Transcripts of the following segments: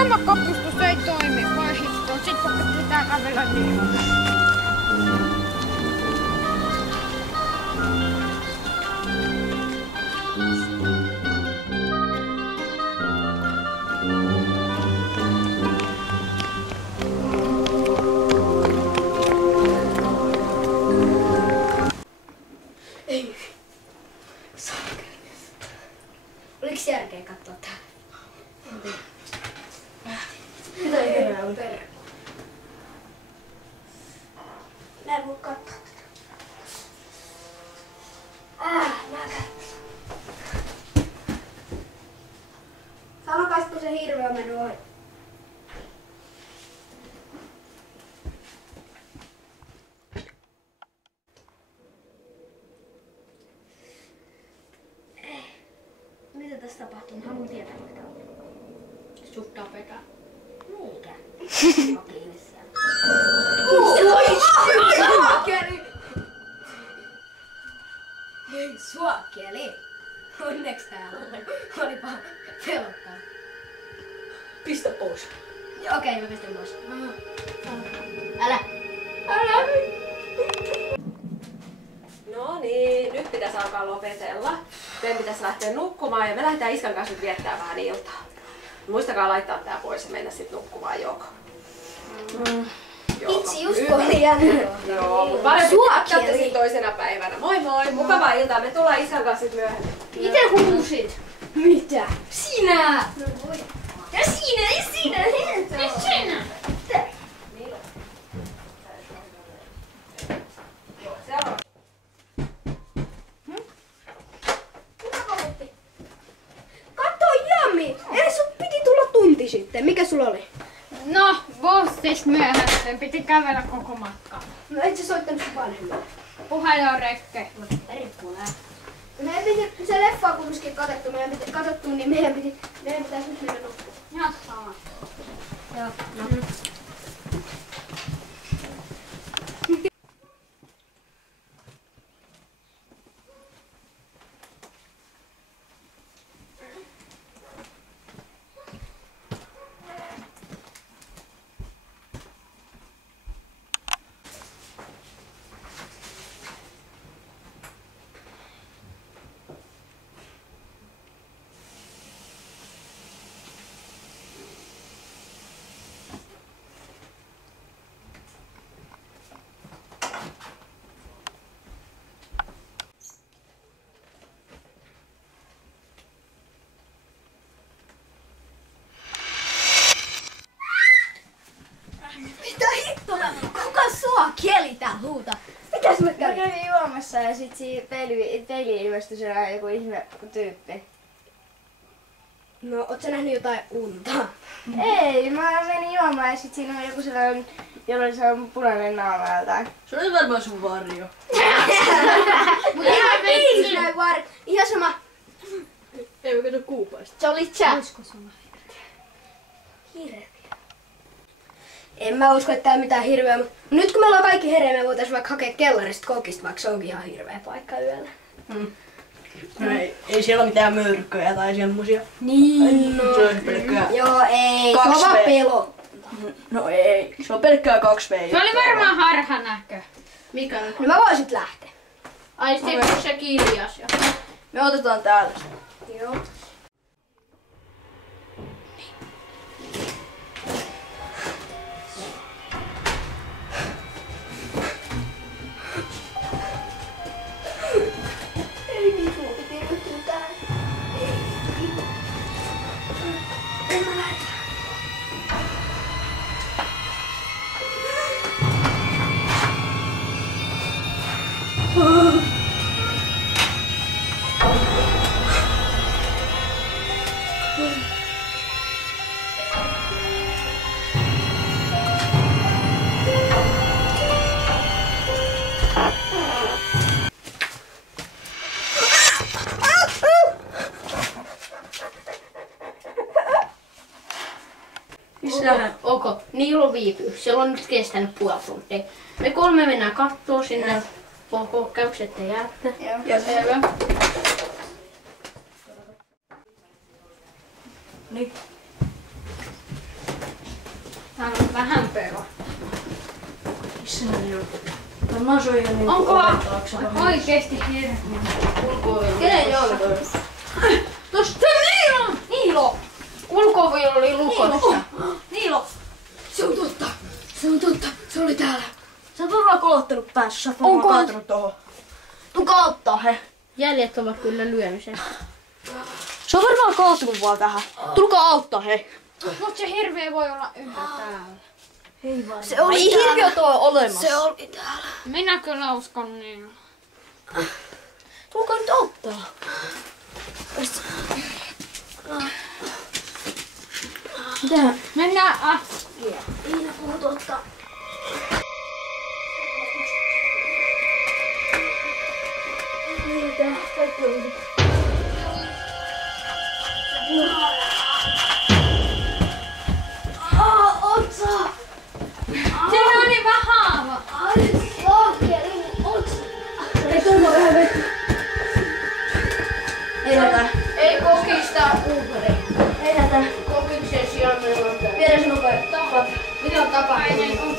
Ammakkopustus ei toimi, voi hitto. Sit pitää kävellä niillä. Ei. Oliks järkeä katsoa tää? Mitä järkeä on perä? Mä en voi katsoa tätä. Sanokas, kun se hirveä on mennyt ohi. Mitä tässä tapahtuu? Mä haluan tietää, mitä on. Sut tapetaan. Niikä. Okei, siellä. Suokeli! Hei, suokeli! Onneksi täällä olipa pelottaa. Pistä pois. Okei, mä pistän pois. Älä! No niin, nyt pitäisi alkaa lopetella. Meidän pitäisi lähteä nukkumaan ja me lähdetään iskan kanssa nyt viettää vähän iltaa. Muistakaa laittaa tää pois ja mennä sit nukkumaan joko. Itse just oli jännä. Joo, mutta parempi katsotte sit toisena päivänä. Moi moi, mukavaa iltaa. Me tullaan iskan kanssa sit myöhemmin. Miten huusit? Mitä? Sinä! No voi. Ja sinä! Ja sinä! Joo, seuraava. Katso Jami! Eli sun piti tulla tunti sitten. Mikä sulla oli? No, bossista myöhässä. Piti kävellä koko matka. No et sä soittanut sun vanhemmalle. Puhelin on rekke. Meidän piti se leffa on kumminkin katsottu, niin meidän pitäisi nyt mennä nukkumaan. Ihan sama. Joo. Mitä hittoa? Kuka sua kieli tää huuta? Mitäs mä Mä kävin? kävin juomassa ja sit siinä peiliin ilmestyi siellä joku ihme tyyppi. No, oot sä nähnyt jotain unta? Ei, mä menin juomaan ja sit siinä on joku sellainen, jolla oli sellainen punainen naama jotain. Se oli varmaan sun varjo. Mut ihan viis näin ihan sama. Ei mä kato kuupaista. Se oli chat. Hirveä. En mä usko, että tää on mitään hirveä, mutta nyt kun me ollaan kaikki hereillä, me voitais vaikka hakea kellarista kokista, vaikka se onkin ihan hirveä paikka yöllä. No ei siellä ole mitään myrkkyjä tai semmosia. Niin, no. Se on pelkkää. Joo, ei. 2V. Kova pelo. No ei, se on pelkkää 2V. Se oli varmaan harhanäkö. Mikä? No mä voisin lähteä. Ai sitten kun se kiljas jo. Me otetaan täällä. Joo. Ei niin, sulla piti ryhtyä tähän. Ei. En mä lähde. Ok, Niilo viipyy. Siellä on nyt kestänyt puoli tuntia. Me 3 mennään kattoo sinne. Ok, käykö ettei jäätte? Ja Selvä. Niin. saanut vähän pelaa. Missä ne on? Tämä on ihan niin Onko Oikeesti hirveä. Kenen on? Tosta Niilo! Niilo! Ulko-ovi oli lukossa. Niilo! Se on totta. Se on totta. Se oli täällä. Sä oot varmaan kolottanut päässä. Sä oot varmaan kaatanut tohon. Tulkaa auttaa he. Jäljet ovat kyllä lyömisessä. Se on varmaan kaatunut vaan tähän. Tulkaa auttaa he. Mut se hirveä voi olla yhä täällä. Se oli Ai täällä. hirviö tuo olemassa. Se oli täällä. Minä kyllä uskon niin. Tulkaa nyt auttaa. Mitä? Mennään Iina puhuu totta. Mitä? Kaikki on. Otsa! Siinä on niin vähän haava. Ei tullut vähän vettä. Ei hätää. Ei kokista uhri. Ei hätää. Kokiksen sijaan meillä on tää. Viedä se nopea. Mitä on tapahtunut?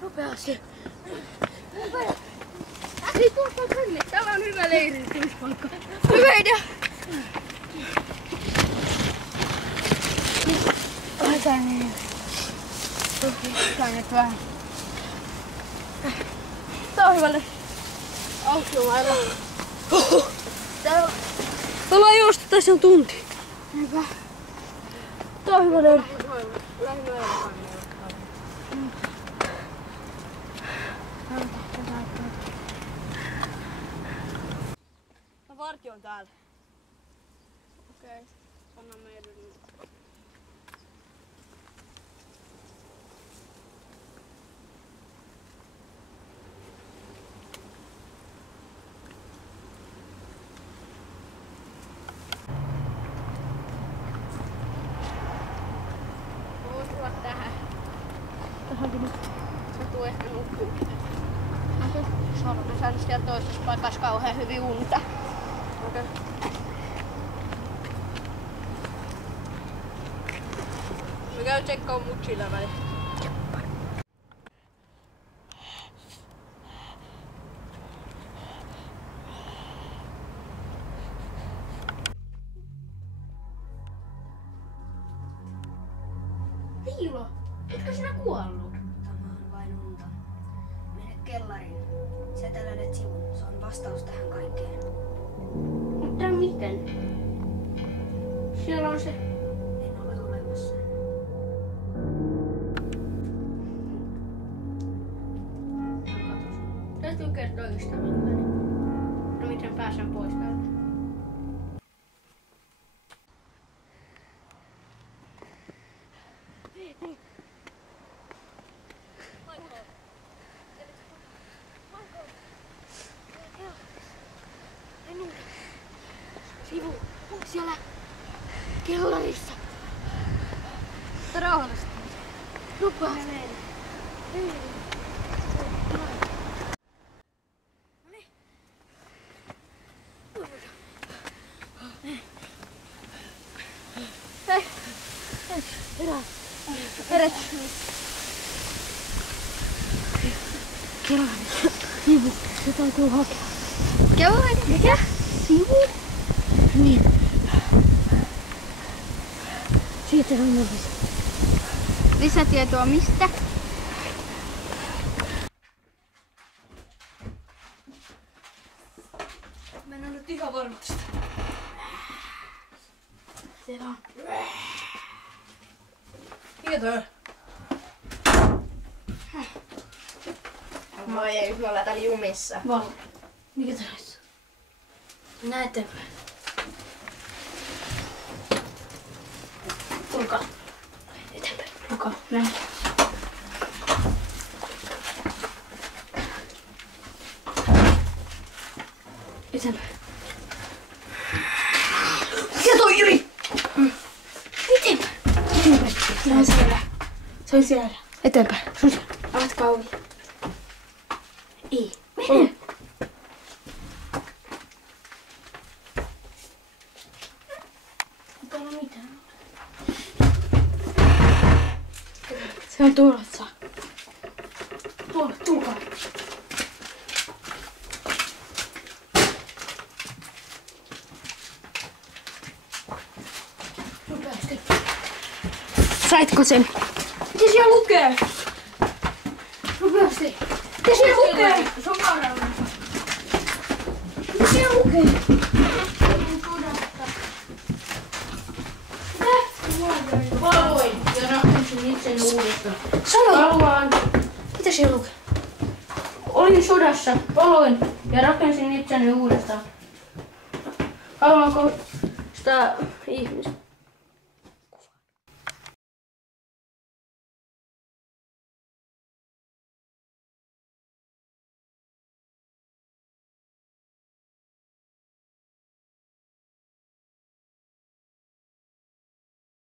Nopeasti. Ei tuossa tänne. Täällä on hyvä leiriytymispaikka. Hyvä idea. Laitetaan niin. Laitetaan nyt vähän. Tää on hyvälle. Autiomailla. Ollaan juosta, tässä on tunti. Hyvä. Tää on hyvä leiri. Vartio on täällä. Okei. Anna meidän nyt. Voit tulla tähän. Tähänkin nyt. Sä tuu ehkä nukkumaan. Mä oon saanut siellä toisessa paikassa kauhean hyvin unta. Okei. Mä käyn tsekkaan mut sillä väliin. Niilo, etkö sinä kuollut? Tämä on vain unta. Mene kellariin. Sieltä löydät sivun. Se on vastaus tähän kaikkeen. Mutta miten? Siellä on se. En ole olemassa. Täytyy kertoa ystävälleni. No miten pääsen pois täältä? Sivu. Siellä kellarissa. Rauhallisesti. Nopeasti. Kellarissa. Sivu. Se täytyy hakea. Mikä? Sivu? Niin. Siitä on nopeasti. Lisätietoa mistä? Mennään nyt ihan varmasti. Siellä on. Mikä toi on? Moi, ei, me ollaan täällä jumissa. Valo. Mikä tää on? Mennään eteenpäin. Tulkaa. Eteenpäin. Tulkaa. Näin. Eteenpäin. Mikä toi Iri? Eteenpäin. Se on siellä. Se on siellä. Eteenpäin. Avatkaa ovi. Ei. Mene. Ei täällä ole mitään. Se on tulossa. Tulkaa. Nopeasti. Saitko sen? Mitä siellä lukee? Nopeasti. Mitä siellä lukee? Se on vaarallinen. Mitä siellä lukee? Valoin ja rakensin itseni uudestaan. Haluan. Mitä siellä lukee? Olin sodassa, valoin ja rakensin itseni uudestaan. Haluanko sitä ihmistä?